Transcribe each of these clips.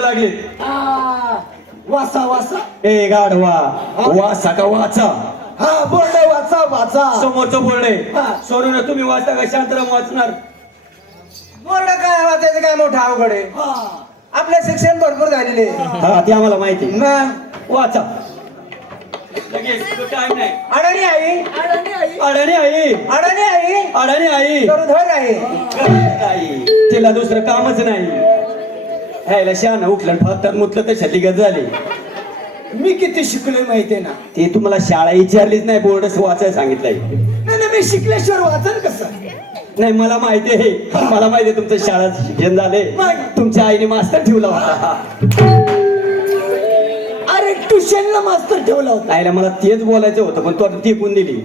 लागले? वाचा वाचा ए गाढवा. वाचा का वाचा? हा बोर्ड वाचा वाचा. समोरचं. आहे. सोडून तुम्ही वाचता का शांतराम वाचणार? बोर्ड काय वाचायचं काय मोठं अवघड आहे? हा. आपलं शिक्षण भरपूर झालेले हा ते आम्हाला माहिती. मग? वाचा. लगेच टाइम नाही. अडाणी आई. अडाणी आई. अडाणी आई. अडाणी आई. अडाणी आई. धर आई आई. तिला दुसरं कामच नाही. ह्याला शान उठलं फक्त मुतलं तर छल्लीगत झाली. मी किती शिकलोय माहितीये ना? ते तुम्हाला शाळा विचारलीच नाही बोर्डच वाचायला सांगितलंय. नाही नाही, मी शिकल्याशिवाय वाचन कसं? नाही मला माहिती आहे मला माहिती आहे तुमचं शाळा शिक्षण झाले मग? तुमच्या आईने मास्तर ठेवला होता. अरे ट्युशनला मास्तर ठेवला होता. आईला मला तेच बोलायचं होतं पण तू कोण दिली.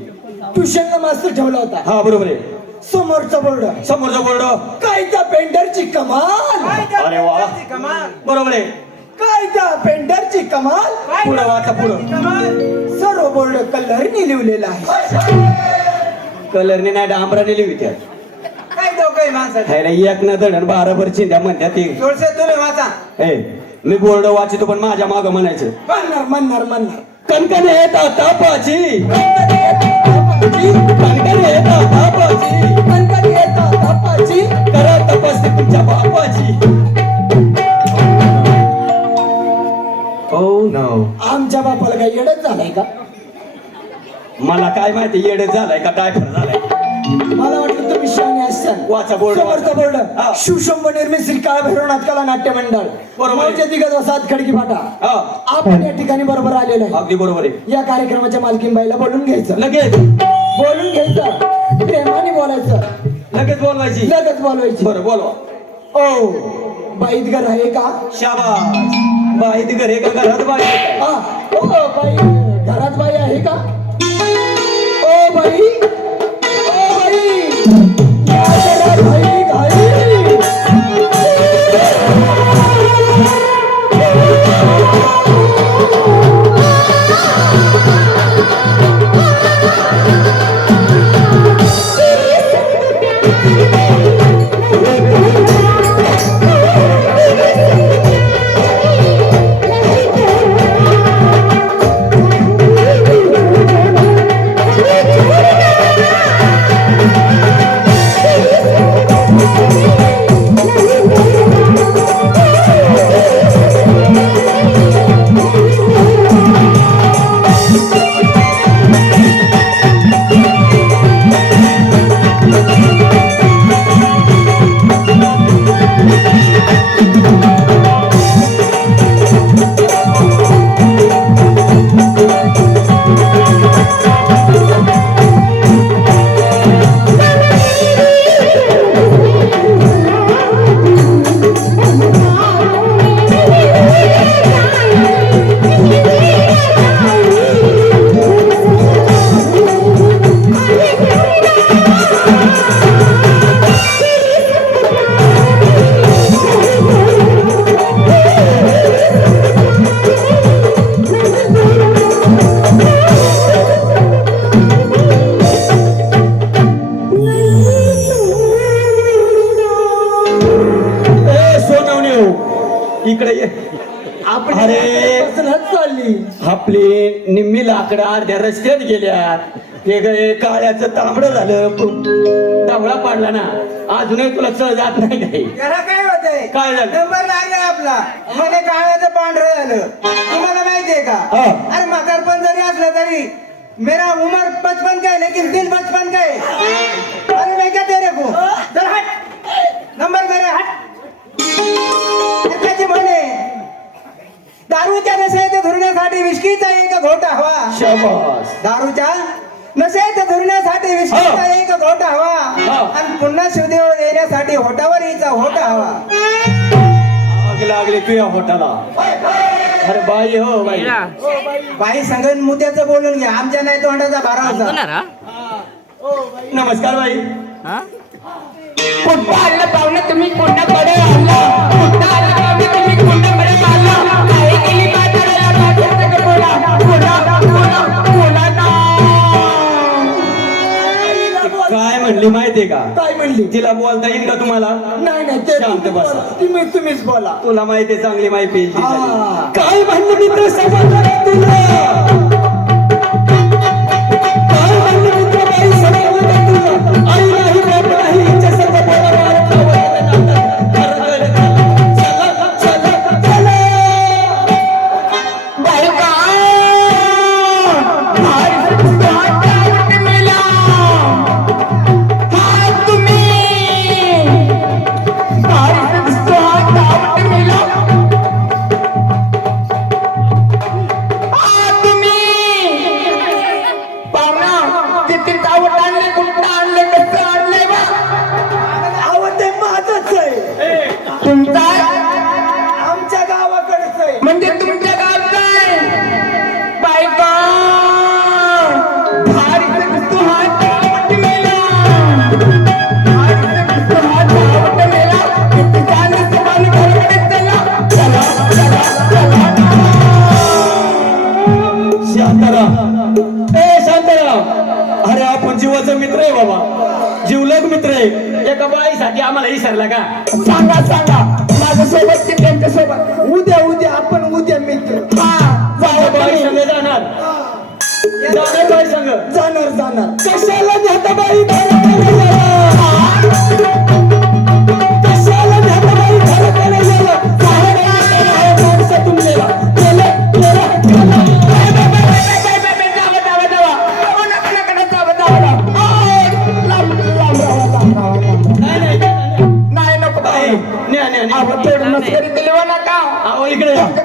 ट्युशनला मास्तर ठेवला होता. हा बरोबर आहे. समोरचा बोर्ड. समोरचा बोर्ड. काय त्या पेंटरची कमाल? अरे वा. कमाल? बरोबर आहे. काय त्या पेंटरची कमाल? पुढं वाचा पुढं. कमाल? सर्व बोर्ड कलरनी लिहिलेला आहे. कलरने नाही डांबराने लिहिली त्यात काय आहे माणसाचं ह्याला एक न दडण बारा भर चिंध्या म्हणतात ते. थोडसे तुम्ही वाचा. ए मी बोर्ड वाचितो पण माझ्या माग म्हणायचं. म्हणणार म्हणणार म्हणणार. कणकण येता तापाची कणकण येता तापाची कणकण येता तापाची करा तपासणी तुमच्या बापाची हो नो आमच्या बापाला काही येडच झालाय का? मला काय माहिती येडे झालाय का काय फरक झालाय? मला वाटलं तुम्ही शहाणे असताल. वाचा बोर्ड समोरचा बोर्ड. हा. शिवशंभ निर्मित श्री काळ भैरवनाथ कला नाट्य मंडळ बरोबर आहे. दिग्गज वसाहत खडकी फाटा. हा. आपण या ठिकाणी बरोबर आलेलो आहे. अगदी बरोबर आहे. या कार्यक्रमाच्या मालकीनबाईला बोलून घ्यायचं. लगेच. बोलून घ्यायचं. प्रेमाने बोलायचं. लगेच बोलवायची. लगेच बोलवायची. बरं बोलवा. ओ बाईत घर आहे का? शाबास. बाई ते घरी का? घरात बाई आहे का? हा. ओ बाई घरात बाई आहे का? इकडे ये. अरे. चालली. आपली निम्मी लाकडं अर्ध्या रस्त्यात गेल्या ते ग- काळ्याचं तांबडं झालं. तांबडा पाडला ना. अजूनही तुला चळ जात नाही काय होतंय? काय झालं? नंबर लागला आपला. मध्ये काळाचं पांढरं झालं. तुम्हाला माहितीये का. अरे म्हातारपण जरी असलं तरी मेरा उमर पचपन का है लेकिन दिल बचपन का है अरे मैं क्या तेरे को? चल हट. शाबास दारूच्या? नशेत धुरण्यासाठी विस्कीचा हा. एक घोटा हवा. हा. आणि पुन्हा शिवदेव येण्यासाठी होटावर हिचा होटा हवा. आग लागली तुझ्या होटाला. अरे बाई हो बाई. बाई संगण मुद्द्याचं बोलून घ्या आमच्या नाही तोंडाचा बारा होता होणार हा? नमस्कार बाई? कुठं आलं पाहुणं? तुम्ही कुणाकडे आला कुठं आलं म्हणली माहितीये का? काय म्हणली? तिला बोलता येईल का तुम्हाला? नाही नाही ते शांत तुम्ही बसा. बोला. तुम्ही तुम्हीच बोला. तुला माहितीये चांगली माहिती हा. काय म्हणलं मित्र? समाजाला तुला. काय म्हणलं मित्र? बाई समाजाला तुला. आई जीवलग मित्र आहे. एका बाईसाठी आम्हाला विसरला का? सांगा सांगा. माझ्या सोबत की त्यांच्यासोबत उद्या उद्या आपण उद्या मित्र. हा बाई जाणार. जाणार बाई जाणार जाणार. कशाला न्याता बाई.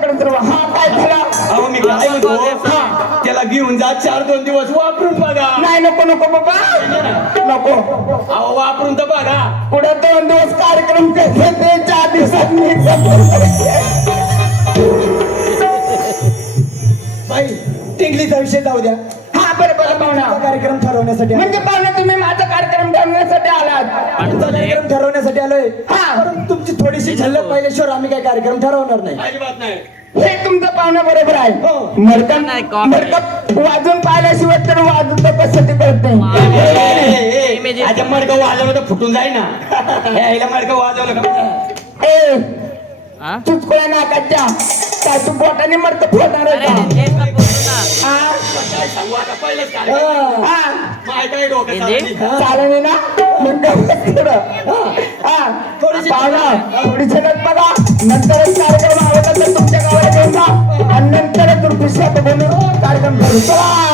इकडे या. तुमच्याकडे सर्व हा काय झाला अहो मी काय म्हणतो त्याला घेऊन जा चार दोन दिवस वापरून बघा. नाही नको नको बाबा. नको. अहो वापरून तर बघा. पुढे दोन दिवस कार्यक्रम कसे ते चार दिवसात मी बाई टिंगलीचा विषय जाऊ द्या. हा बरं बरं पाहुणा कार्यक्रम ठरवण्यासाठी. म्हणजे कार्यक्रम ठरवण्यासाठी आलात. तुमचा कार्यक्रम ठरवण्यासाठी आलोय. हा. परंतु तुमची थोडीशी झलक पाहिल्याशिवाय आम्ही काही कार्यक्रम ठरवणार नाही. अजिबात नाही. हे तुमचं पाहुणं बरोबर आहे. हो. मडकं मडकं वाजून पाहिल्याशिवाय तर वाजून तर कशासाठी कळत नाही. आता मडकं वाजवलं तर फुटून जाईल ना. मडकं वाजवलं का? ए चुचकुळ्या नाकाच्या काय तू बोटाने मरत फोडणार आहे का? हा? काय सांगू हा. ना थोडीशी- बघा नंतरच कार्यक्रम आवडला तर तुमच्या गावाला घेऊन जा आणि नंतरच दुसऱ्या बनवून कार्यक्रम करू चला